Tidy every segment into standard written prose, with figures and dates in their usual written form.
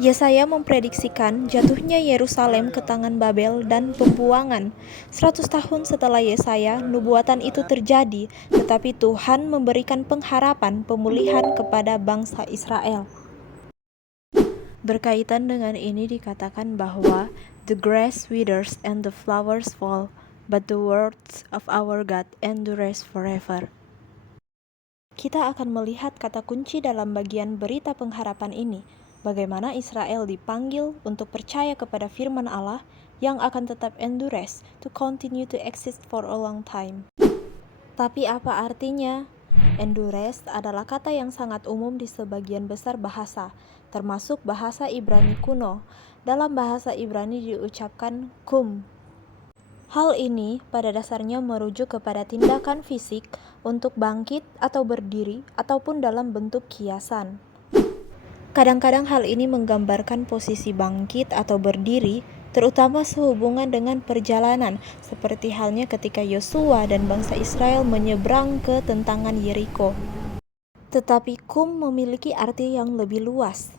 Yesaya memprediksikan jatuhnya Yerusalem ke tangan Babel dan pembuangan. 100 tahun setelah Yesaya, nubuatan itu terjadi, tetapi Tuhan memberikan pengharapan pemulihan kepada bangsa Israel. Berkaitan dengan ini dikatakan bahwa the grass withers and the flowers fall, but the words of our God endures forever. Kita akan melihat kata kunci dalam bagian berita pengharapan ini, bagaimana Israel dipanggil untuk percaya kepada firman Allah yang akan tetap endures, to continue to exist for a long time. Tapi apa artinya? Endures adalah kata yang sangat umum di sebagian besar bahasa, termasuk bahasa Ibrani kuno. Dalam bahasa Ibrani diucapkan kum. Hal ini pada dasarnya merujuk kepada tindakan fisik untuk bangkit atau berdiri ataupun dalam bentuk kiasan. Kadang-kadang hal ini menggambarkan posisi bangkit atau berdiri, terutama sehubungan dengan perjalanan, seperti halnya ketika Yosua dan bangsa Israel menyeberang ke tentangan Yeriko. Tetapi kum memiliki arti yang lebih luas.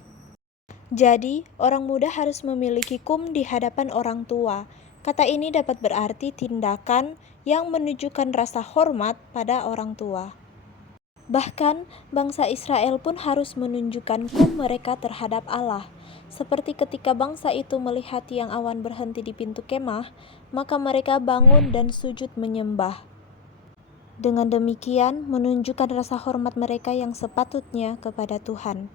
Jadi, orang muda harus memiliki kum di hadapan orang tua. Kata ini dapat berarti tindakan yang menunjukkan rasa hormat pada orang tua. Bahkan, bangsa Israel pun harus menunjukkan kum mereka terhadap Allah. Seperti ketika bangsa itu melihat tiang awan berhenti di pintu kemah, maka mereka bangun dan sujud menyembah. Dengan demikian, menunjukkan rasa hormat mereka yang sepatutnya kepada Tuhan.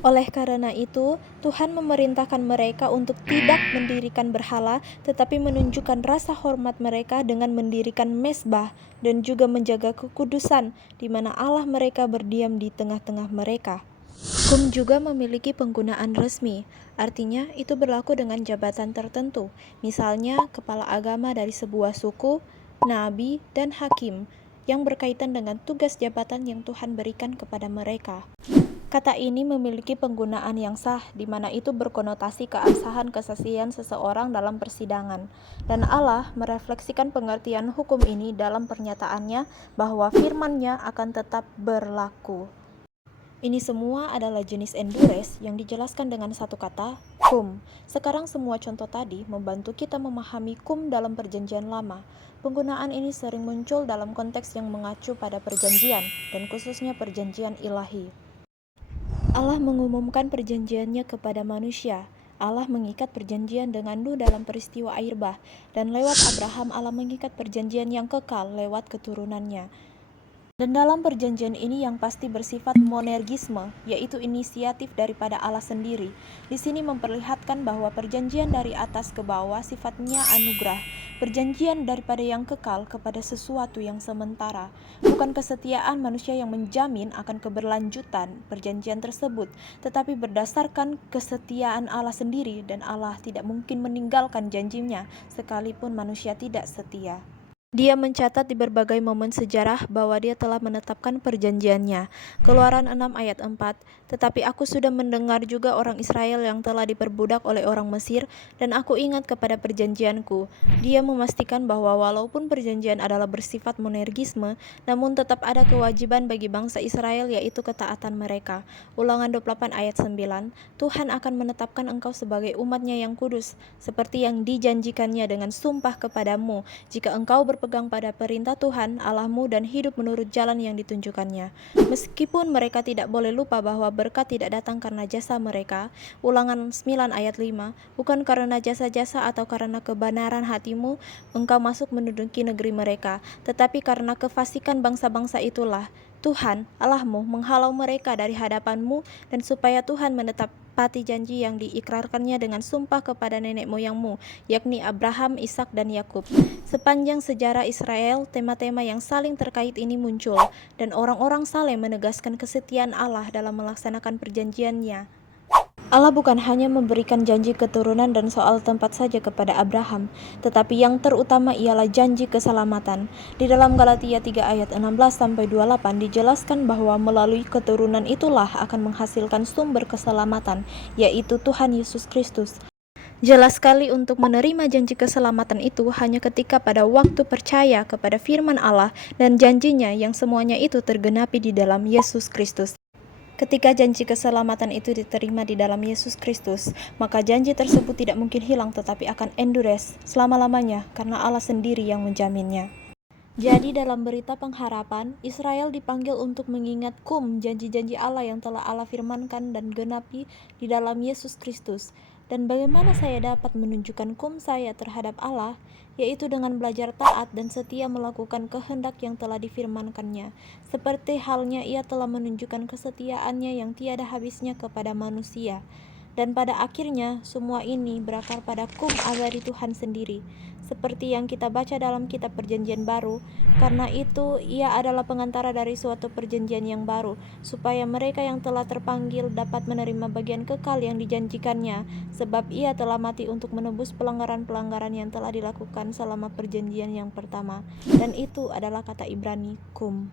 Oleh karena itu, Tuhan memerintahkan mereka untuk tidak mendirikan berhala, tetapi menunjukkan rasa hormat mereka dengan mendirikan mezbah dan juga menjaga kekudusan, di mana Allah mereka berdiam di tengah-tengah mereka. Kum juga memiliki penggunaan resmi, artinya itu berlaku dengan jabatan tertentu, misalnya kepala agama dari sebuah suku, nabi, dan hakim, yang berkaitan dengan tugas jabatan yang Tuhan berikan kepada mereka. Kata ini memiliki penggunaan yang sah, di mana itu berkonotasi keabsahan kesaksian seseorang dalam persidangan. Dan Allah merefleksikan pengertian hukum ini dalam pernyataannya bahwa firman-Nya akan tetap berlaku. Ini semua adalah jenis endures yang dijelaskan dengan satu kata, kum. Sekarang semua contoh tadi membantu kita memahami kum dalam perjanjian lama. Penggunaan ini sering muncul dalam konteks yang mengacu pada perjanjian, dan khususnya perjanjian ilahi. Allah mengumumkan perjanjiannya kepada manusia. Allah mengikat perjanjian dengan Nuh dalam peristiwa air bah, dan lewat Abraham Allah mengikat perjanjian yang kekal lewat keturunannya. Dan dalam perjanjian ini yang pasti bersifat monergisme, yaitu inisiatif daripada Allah sendiri. Di sini memperlihatkan bahwa perjanjian dari atas ke bawah sifatnya anugerah, perjanjian daripada yang kekal kepada sesuatu yang sementara. Bukan kesetiaan manusia yang menjamin akan keberlanjutan perjanjian tersebut, tetapi berdasarkan kesetiaan Allah sendiri, dan Allah tidak mungkin meninggalkan janjinya sekalipun manusia tidak setia. Dia mencatat di berbagai momen sejarah bahwa dia telah menetapkan perjanjiannya. Keluaran 6 ayat 4, tetapi aku sudah mendengar juga orang Israel yang telah diperbudak oleh orang Mesir, dan aku ingat kepada perjanjianku. Dia memastikan bahwa walaupun perjanjian adalah bersifat monergisme, namun tetap ada kewajiban bagi bangsa Israel, yaitu ketaatan mereka. Ulangan 28 ayat 9, Tuhan akan menetapkan engkau sebagai umat-Nya yang kudus, seperti yang dijanjikannya dengan sumpah kepadamu, jika engkau berpegang pada perintah Tuhan Allahmu dan hidup menurut jalan yang ditunjukkannya. Meskipun mereka tidak boleh lupa bahwa berkat tidak datang karena jasa mereka. Ulangan 9 ayat 5, bukan karena jasa-jasa atau karena kebenaran hatimu engkau masuk menduduki negeri mereka, tetapi karena kefasikan bangsa-bangsa itulah Tuhan Allahmu menghalau mereka dari hadapanmu, dan supaya Tuhan menepati janji yang diikrarkannya dengan sumpah kepada nenek moyangmu, yakni Abraham, Ishak, dan Yakub. Sepanjang sejarah Israel, tema-tema yang saling terkait ini muncul, dan orang-orang saleh menegaskan kesetiaan Allah dalam melaksanakan perjanjiannya. Allah bukan hanya memberikan janji keturunan dan soal tempat saja kepada Abraham, tetapi yang terutama ialah janji keselamatan. Di dalam Galatia 3 ayat 16-28 dijelaskan bahwa melalui keturunan itulah akan menghasilkan sumber keselamatan, yaitu Tuhan Yesus Kristus. Jelas sekali untuk menerima janji keselamatan itu hanya ketika pada waktu percaya kepada firman Allah dan janjinya yang semuanya itu tergenapi di dalam Yesus Kristus. Ketika janji keselamatan itu diterima di dalam Yesus Kristus, maka janji tersebut tidak mungkin hilang tetapi akan endures selama-lamanya karena Allah sendiri yang menjaminnya. Jadi dalam berita pengharapan, Israel dipanggil untuk mengingat janji-janji Allah yang telah Allah firmankan dan genapi di dalam Yesus Kristus. Dan bagaimana saya dapat menunjukkan saya terhadap Allah, yaitu dengan belajar taat dan setia melakukan kehendak yang telah difirmankannya, seperti halnya ia telah menunjukkan kesetiaannya yang tiada habisnya kepada manusia. Dan pada akhirnya, semua ini berakar pada abadi Tuhan sendiri, seperti yang kita baca dalam kitab Perjanjian Baru. Karena itu, ia adalah pengantara dari suatu perjanjian yang baru, supaya mereka yang telah terpanggil dapat menerima bagian kekal yang dijanjikannya, sebab ia telah mati untuk menebus pelanggaran-pelanggaran yang telah dilakukan selama perjanjian yang pertama. Dan itu adalah kata Ibrani, kum.